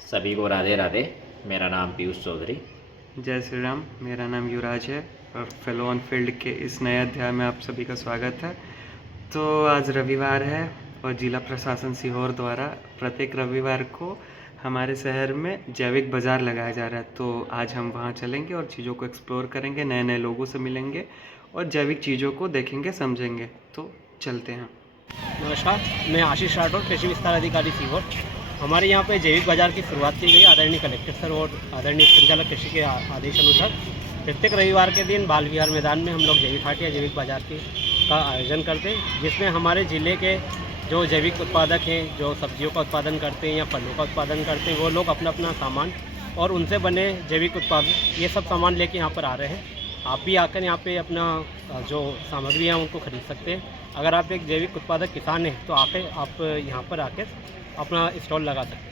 सभी को राधे राधे। मेरा नाम पीयूष चौधरी। जय श्री राम। मेरा नाम युवराज है और फेलो ऑन फील्ड के इस नए अध्याय में आप सभी का स्वागत है। तो आज रविवार है और जिला प्रशासन सीहोर द्वारा प्रत्येक रविवार को हमारे शहर में जैविक बाज़ार लगाया जा रहा है। तो आज हम वहाँ चलेंगे और चीज़ों को एक्सप्लोर करेंगे, नए नए लोगों से मिलेंगे और जैविक चीज़ों को देखेंगे, समझेंगे। तो चलते हैं। नमस्कार, मैं आशीष राठौर, कृषि विस्तार अधिकारी सीहोर। हमारे यहाँ पे जैविक बाज़ार की शुरुआत की गई आदरणीय कलेक्टर सर और आदरणीय संचालक कृषि के आदेश अनुसार। प्रत्येक रविवार के दिन बाल विहार मैदान में हम लोग जैविक हाट या जैविक बाज़ार का आयोजन करते हैं, जिसमें हमारे ज़िले के जो जैविक उत्पादक हैं, जो सब्जियों का उत्पादन करते हैं या फलों का उत्पादन करते हैं, वो लोग अपना अपना सामान और उनसे बने जैविक उत्पाद ये सब सामान लेके यहाँ पर आ रहे हैं। आप भी आकर यहाँ पे अपना जो सामग्री है उनको खरीद सकते हैं। अगर आप एक जैविक उत्पादक किसान हैं तो आप यहाँ पर आकर अपना स्टॉल लगा सकते हैं।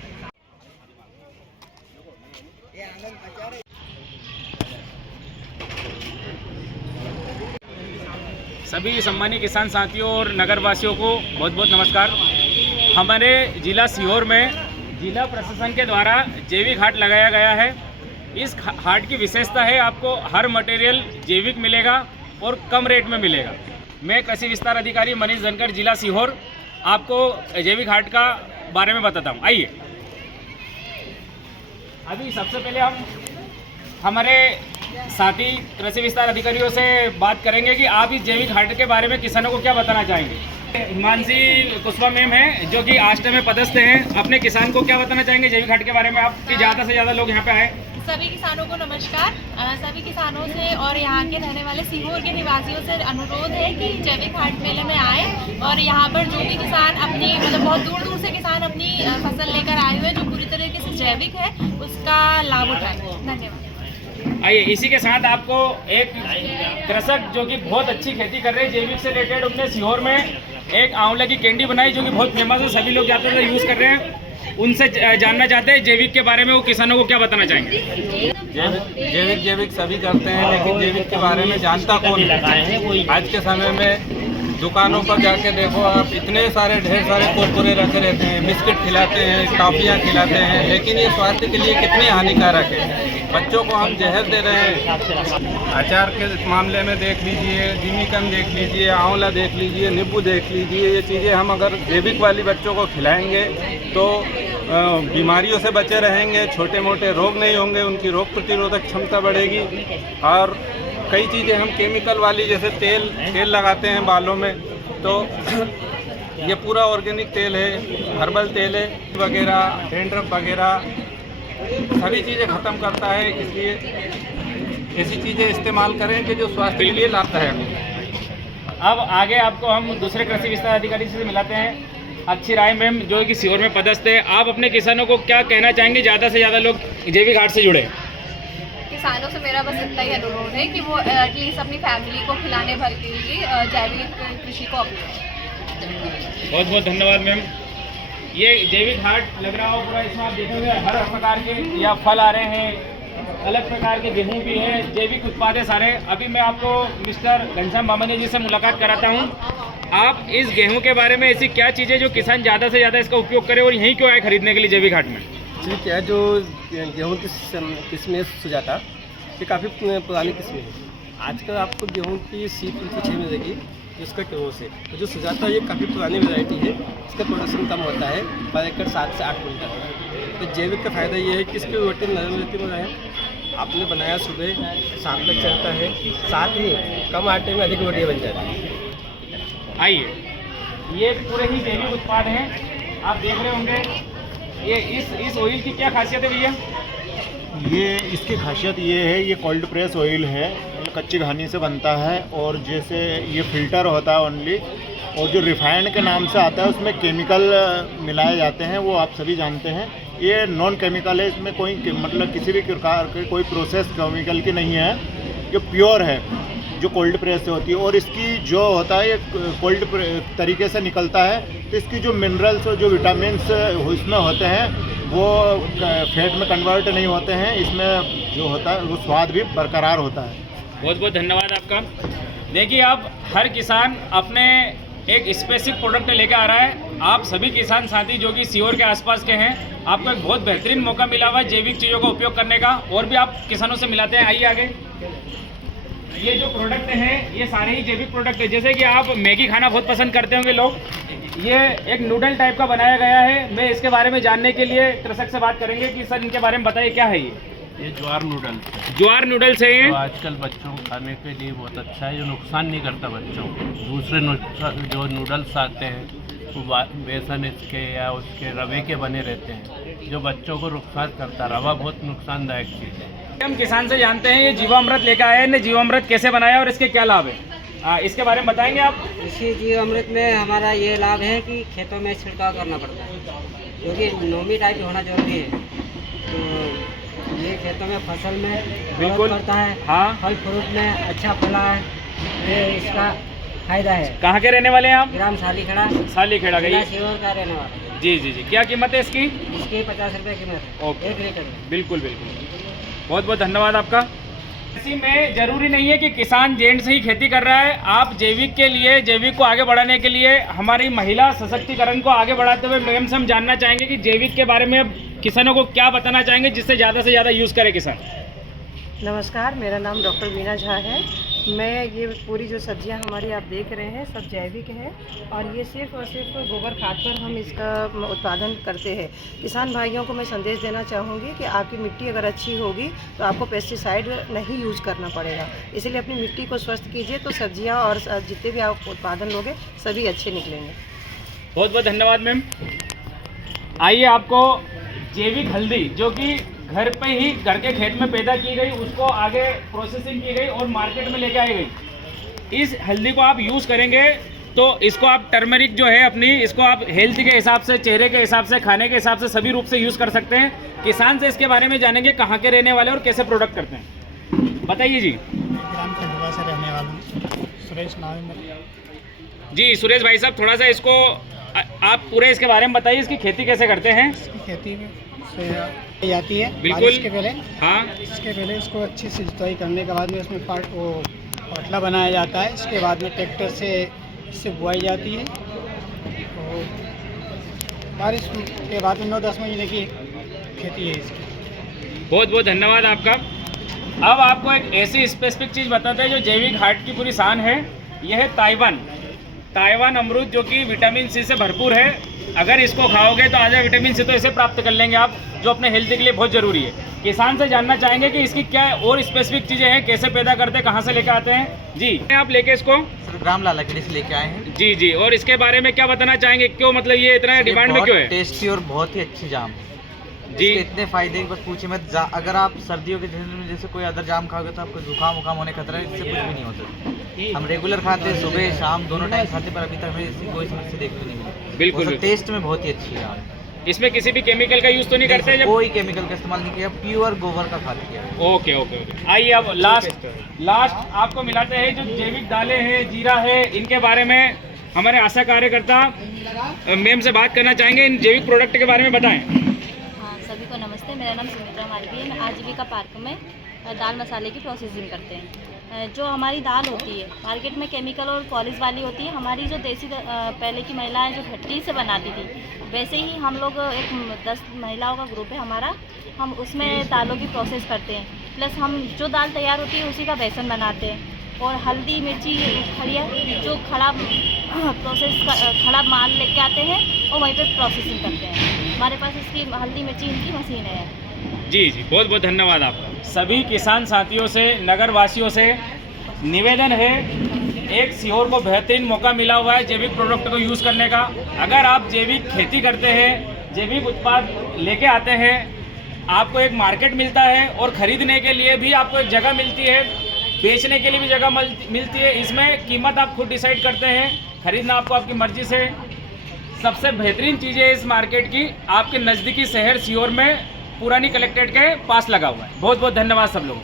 सभी सम्मानित किसान साथियों और नगरवासियों को बहुत बहुत नमस्कार। हमारे जिला सीहोर में जिला प्रशासन के द्वारा जैविक हाट लगाया गया है। इस हाट की विशेषता है आपको हर मटेरियल जैविक मिलेगा और कम रेट में मिलेगा। मैं कृषि विस्तार अधिकारी मनीष धनखड़, जिला सीहोर, आपको जैविक हाट का बारे में बताता हूँ। आइए, अभी सबसे पहले हम हमारे साथी कृषि विस्तार अधिकारियों से बात करेंगे कि आप इस जैविक हाट के बारे में किसानों को क्या बताना चाहेंगे। हिमांशी कुशवाहा मैम है जो कि आष्टा में पदस्थ हैं। अपने किसान को क्या बताना चाहेंगे जैविक हाट के बारे में, आप कि ज़्यादा से ज़्यादा लोग यहाँ पे आए। सभी किसानों को नमस्कार। सभी किसानों से और यहाँ के रहने वाले सीहोर के निवासियों से अनुरोध है कि जैविक हाट मेले में आए और यहाँ पर जो भी किसान अपनी बहुत दूर दूर से किसान अपनी फसल लेकर आए हुए जो पूरी तरीके से जैविक है उसका लाभ उठाएं। धन्यवाद। आइए, इसी के साथ आपको एक कृषक जो कि बहुत अच्छी खेती कर रहे हैं जैविक से रिलेटेड, उनने सीहोर में एक आंवले की कैंडी बनाई जो कि बहुत फेमस है, सभी लोग ज़्यादातर यूज़ कर रहे हैं। उनसे जानना चाहते हैं जैविक के बारे में, वो किसानों को क्या बताना चाहेंगे। जैविक सभी करते हैं, लेकिन जैविक के बारे में जानता कौन है। आज के समय में दुकानों पर जाके देखो आप, इतने सारे ढेर सारे कुरकुरे रखे रहते हैं, बिस्किट खिलाते हैं, टॉफियाँ खिलाते हैं, लेकिन ये स्वास्थ्य के लिए कितनी हानिकारक है। बच्चों को हम जहर दे रहे हैं। अचार के मामले में देख लीजिए, जिमीकंद देख लीजिए, आंवला देख लीजिए, नींबू देख लीजिए। ये चीज़ें हम अगर जैविक वाली बच्चों को खिलाएंगे तो बीमारियों से बचे रहेंगे, छोटे मोटे रोग नहीं होंगे, उनकी रोग प्रतिरोधक क्षमता बढ़ेगी। और कई चीज़ें हम केमिकल वाली जैसे तेल लगाते हैं बालों में, तो ये पूरा ऑर्गेनिक तेल है, हर्बल तेल है वगैरह, डैंड्रफ वगैरह सभी चीज़ें ख़त्म करता है। इसलिए ऐसी चीज़ें इस्तेमाल करें कि जो स्वास्थ्य के लिए लाभदायक हो। अब आगे आपको हम दूसरे कृषि विस्तार अधिकारी से मिलाते हैं। अच्छी राय मैम जो कि सीहोर में पदस्थ है, आप अपने किसानों को क्या कहना चाहेंगे ज़्यादा से ज़्यादा लोग जैविक हाट से जुड़े। किसानों से मेरा बस इतना ही अनुरोध है कि वो एटलीस्ट अपनी फैमिली को खिलाने भर के लिए जैविक कृषि को अपनाएं। बहुत बहुत धन्यवाद मैम। ये जैविक हाट लग रहा हो पूरा, इसमें आप देखेंगे हर प्रकार के या फल आ रहे हैं, अलग प्रकार के गेहूं भी है, जैविक उत्पाद है सारे। अभी मैं आपको मिस्टर घनश्याम बामने जी से मुलाकात कराता हूं। आप इस गेहूं के बारे में ऐसी क्या चीज़ें जो किसान ज़्यादा से ज़्यादा इसका उपयोग करे और यहीं क्यों आए खरीदने के लिए जैविक हाट में। ठीक है, जो गेहूँ की किस्में सुजाता, ये काफ़ी पुरानी किस्में हैं। आजकल आपको गेहूँ की सीड 6 मिलेगी जिसका गेहूँ से, तो जो सुजाता ये काफ़ी पुरानी वैरायटी है, इसका प्रोडक्शन कम होता है, पर एकड़ 7 से 8 क्विंटल। तो जैविक का फ़ायदा ये है कि इसकी रोटी नरम रहती में रहे। आपने बनाया सुबह शाम तक चलता है, साथ ही कम आटे में अधिक रोटियाँ बन जाती हैं। आइए, ये पूरे ही जैविक उत्पाद हैं, आप देख रहे होंगे। ये इस ऑयल की क्या खासियत है भैया। ये इसकी खासियत ये है, ये कोल्ड प्रेस ऑयल है, कच्ची घानी से बनता है। और जैसे ये फ़िल्टर होता है ओनली, और जो रिफाइंड के नाम से आता है उसमें केमिकल मिलाए जाते हैं, वो आप सभी जानते हैं। ये नॉन केमिकल है, इसमें कोई मतलब किसी भी प्रकार के कोई प्रोसेस केमिकल की नहीं है, जो प्योर है, जो कोल्ड प्रेस से होती है। और इसकी जो होता है ये कोल्ड तरीके से निकलता है, तो इसकी जो मिनरल्स और जो विटामिन्स इसमें होते हैं वो फैट में कन्वर्ट नहीं होते हैं। इसमें जो होता है वो स्वाद भी बरकरार होता है। बहुत बहुत धन्यवाद आपका। देखिए, अब हर किसान अपने एक स्पेसिफिक प्रोडक्ट लेकर आ रहा है। आप सभी किसान साथी जो कि सीहोर के आसपास के हैं, आपको एक बहुत बेहतरीन मौका मिला हुआ है जैविक चीज़ों का उपयोग करने का, और भी आप किसानों से मिलाते हैं। आइए आगे। ये जो प्रोडक्ट हैं ये सारे ही जैविक प्रोडक्ट है। जैसे कि आप मैगी खाना बहुत पसंद करते होंगे लोग, ये एक नूडल टाइप का बनाया गया है। मैं इसके बारे में जानने के लिए कृषक से बात करेंगे कि सर इनके बारे में बताइए, क्या है ये ज्वार नूडल्स है। ज्वार नूडल्स है ये। तो आजकल बच्चों को खाने के लिए बहुत अच्छा है, जो नुकसान नहीं करता बच्चों को। दूसरे जो नूडल्स आते हैं वो बेसन इसके या उसके रवे के बने रहते हैं, जो बच्चों को नुकसान करता। रवा बहुत नुकसानदायक चीज़ है। हम किसान से जानते हैं ये जीवामृत लेकर आए हैं, जीवामृत कैसे बनाया और इसके क्या लाभ है, इसके बारे में बताएंगे आप। इसी जीवामृत में हमारा ये लाभ है कि खेतों में छिड़काव करना पड़ता है, क्योंकि नोमी टाइप होना जरूरी है। तो ये खेतों में फसल में बिल्कुल करता है। हाँ, फल फ्रूट में अच्छा फला है, ये इसका फायदा है। कहाँ के रहने वाले हैं आप? ग्राम सालीखेड़ा, सालीखेड़ा जिला गई। सीहोर का रहने वाला। जी जी जी, क्या कीमत है इसकी? इसकी 50 रुपये कीमत है, ओके। 1 लीटर में। बिल्कुल बिल्कुल, बहुत बहुत धन्यवाद आपका। कृषि में जरूरी नहीं है कि किसान जेंट से ही खेती कर रहा है। आप जैविक के लिए, जैविक को आगे बढ़ाने के लिए हमारी महिला सशक्तिकरण को आगे बढ़ाते हुए मैम से हम जानना चाहेंगे कि जैविक के बारे में किसानों को क्या बताना चाहेंगे जिससे ज़्यादा से ज़्यादा यूज़ करे किसान। नमस्कार, मेरा नाम डॉक्टर वीना झा है। मैं ये पूरी जो सब्जियां हमारी आप देख रहे हैं सब जैविक है, और ये सिर्फ और सिर्फ गोबर खाद पर हम इसका उत्पादन करते हैं। किसान भाइयों को मैं संदेश देना चाहूँगी कि आपकी मिट्टी अगर अच्छी होगी तो आपको पेस्टिसाइड नहीं यूज करना पड़ेगा। इसलिए अपनी मिट्टी को स्वस्थ कीजिए, तो सब्जियाँ और जितने भी आप उत्पादन लोगे सभी अच्छे निकलेंगे। बहुत बहुत धन्यवाद मैम। आइए, आपको जैविक हल्दी जो कि घर पे ही घर के खेत में पैदा की गई, उसको आगे प्रोसेसिंग की गई और मार्केट में लेके आई गई, इस हल्दी को आप यूज़ करेंगे तो इसको आप टर्मरिक जो है अपनी, इसको आप हेल्थ के हिसाब से, चेहरे के हिसाब से, खाने के हिसाब से सभी रूप से यूज़ कर सकते हैं। किसान से इसके बारे में जानेंगे कहाँ के रहने वाले और कैसे प्रोडक्ट करते हैं, बताइए जी। ग्राम खंडवा से रहने वाला हूँ, सुरेश नाम है मेरा। जी सुरेश भाई साहब, थोड़ा सा इसको आप पूरे इसके बारे में बताइए, इसकी खेती कैसे करते हैं। इसकी खेती में से जाती है बिल्कुल इसके पहले। हाँ, इसके पहले इसको अच्छी से जुताई करने के बाद में इसमें पटला बनाया जाता है। इसके बाद में ट्रैक्टर से इससे बुआई जाती है, और बारिश के बाद में 9-10 महीने की खेती है इसकी। बहुत बहुत धन्यवाद आपका। अब आपको एक ऐसी स्पेसिफिक चीज़ बताते हैं जो जैविक हाट की पूरी शान है। यह है ताइवान अमरूद, जो कि विटामिन सी से भरपूर है। अगर इसको खाओगे तो आधा विटामिन सी तो इसे प्राप्त कर लेंगे आप, जो अपने हेल्थ के लिए बहुत ज़रूरी है। किसान से जानना चाहेंगे कि इसकी क्या और स्पेसिफिक चीज़ें हैं, कैसे पैदा करते हैं, कहाँ से लेकर आते हैं। जी, आप लेके इसको ग्राम लालाखेड़ी से लेके आए हैं। जी जी, और इसके बारे में क्या बताना चाहेंगे, क्यों मतलब ये इतना डिमांड में क्यों है? टेस्टी और बहुत ही अच्छी जाम जी। इतने फायदे बस पूछे मत। अगर आप सर्दियों के दिन में जैसे कोई अदर जाम खाओगे तो आपको जुकाम उकाम होने का खतरा है, इससे कुछ भी नहीं होता। हम रेगुलर खाते हैं, सुबह शाम दोनों टाइम खाते, पर अभी तक हमें इसकी कोई समस्या देखने नहीं मिली। बिल्कुल, टेस्ट में बहुत ही अच्छी है। इसमें किसी भी केमिकल का यूज़ तो नहीं करते? जब कोई केमिकल का इस्तेमाल नहीं किया, प्योर गोबर का खाद किया। Okay okay okay. आइए अब लास्ट आपको मिलाते हैं जो जैविक दालें हैं, जीरा है, इनके बारे में हमारे आशा कार्यकर्ता मैम से बात करना चाहेंगे। इन जैविक प्रोडक्ट के बारे में बताएं। हाँ, सभी को नमस्ते। मेरा नाम सुमित्रा मालवीय है। मैं आजीविका पार्क में दाल मसाले की प्रोसेसिंग करते हैं। जो हमारी दाल होती है मार्केट में केमिकल और पॉलिश वाली होती है। हमारी जो देसी पहले की महिलाएं जो भट्टी से बनाती थी, वैसे ही हम लोग एक 10 महिलाओं का ग्रुप है हमारा, हम उसमें दालों की प्रोसेस करते हैं। प्लस हम जो दाल तैयार होती है उसी का बेसन बनाते हैं, और हल्दी मिर्ची खड़िया जो खड़ा खड़ा माल लेके आते हैं और वहीं पे प्रोसेसिंग करते हैं। हमारे पास इसकी हल्दी मिर्ची इनकी मशीन है। जी जी, बहुत बहुत धन्यवाद आपका। सभी किसान साथियों से, नगर वासियों से निवेदन है, एक सीहोर को बेहतरीन मौका मिला हुआ है जैविक प्रोडक्ट को यूज़ करने का। अगर आप जैविक खेती करते हैं, जैविक उत्पाद लेके आते हैं, आपको एक मार्केट मिलता है और ख़रीदने के लिए भी आपको एक जगह मिलती है, बेचने के लिए भी जगह मिलती है। इसमें कीमत आप खुद डिसाइड करते हैं, खरीदना आपको आपकी मर्जी से। सबसे बेहतरीन चीज़ है इस मार्केट की, आपके नज़दीकी शहर सीहोर में पुरानी कलेक्ट्रेट के पास लगा हुआ है। बहुत बहुत धन्यवाद सब लोगों।